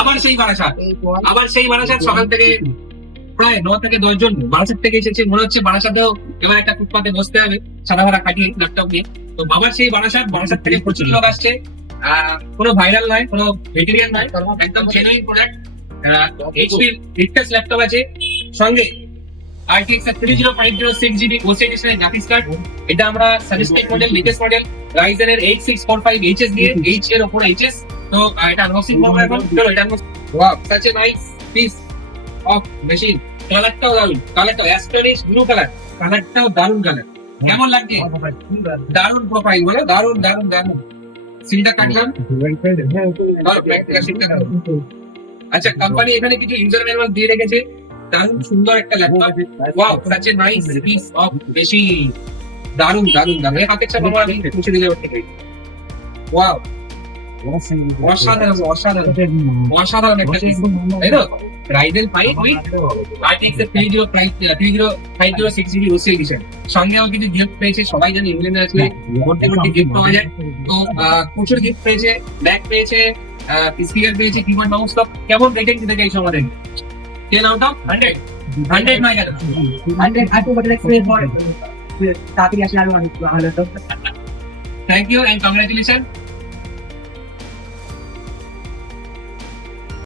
আবার সেই বারাসাত। আবার সেই বারাসাত সকাল থেকে প্রায় ন থেকে দশ জন বারাসাত থেকে এসেছে। মনে হচ্ছে বারাসাতেও এবার একটা ফুটপাতে বসতে হবে। সাদা ভাড়া কাটিয়ে ল্যাপটপ নিয়ে। তো বাবার সেই বারাসাত বারাসাত থেকে প্রচুর লোক আসছে। কোনো ভাইরাল নয়, কোনো ভেটেরিয়ান নয়, একদম genuine product HP Victus laptop আছে। সঙ্গে RTX 3050 6GB OC এডিশনের গ্রাফিক্স কার্ড এটা আমরা suggested model latest model Ryzen এর 8645 HS দিয়ে, H এর উপর HS তো এটা আনবক্সিং করব এখন। চলো এটা wow such a nice piece of machine কালারটাও দারুণ কালারটাও অ্যাস্টনিশ ব্লু কালার কালারটাও দারুণ কালার কেমন লাগছে? দারুণ প্রোফাইল বলো। দারুণ দারুণ দারুণ কাটলাম। আর ব্যাক থেকে সিলটা কাটলাম। আচ্ছা কোম্পানি এখানে কিছু ইউজার ম্যানুয়াল দিয়ে রেখেছে। দারুণ সুন্দর একটা laptop wow such a nice piece of machine দারুণ দারুণ দারুণ। হাতের চাপ আমার আমি মুছে দিলে ওয়াও অসাধারণ অসাধারণ অসাধারণ। একটা জিনিস তাই তো? রাইডেল ফাইভ উইথ আরটিএক্স এর three zero price three zero five zero six GB OC edition সঙ্গেও কিছু গিফট পেয়েছে সবাই জানে ইংল্যান্ডে আসলে ভর্তি ভর্তি গিফট পাওয়া যায়। তো প্রচুর গিফট পেয়েছে ব্যাগ পেয়েছে স্পিকার পেয়েছে কিবোর্ড মাউস সব। কেমন রেটিং দিতে চাইছো আমাদের? Ten out of hundred hundred নয় কেন? হান্ড্রেড আর টু বছর এক্সপিরিয়েন্স তাড়াতাড়ি আসলে আরও অনেক ভালো হতো। Thank you and congratulation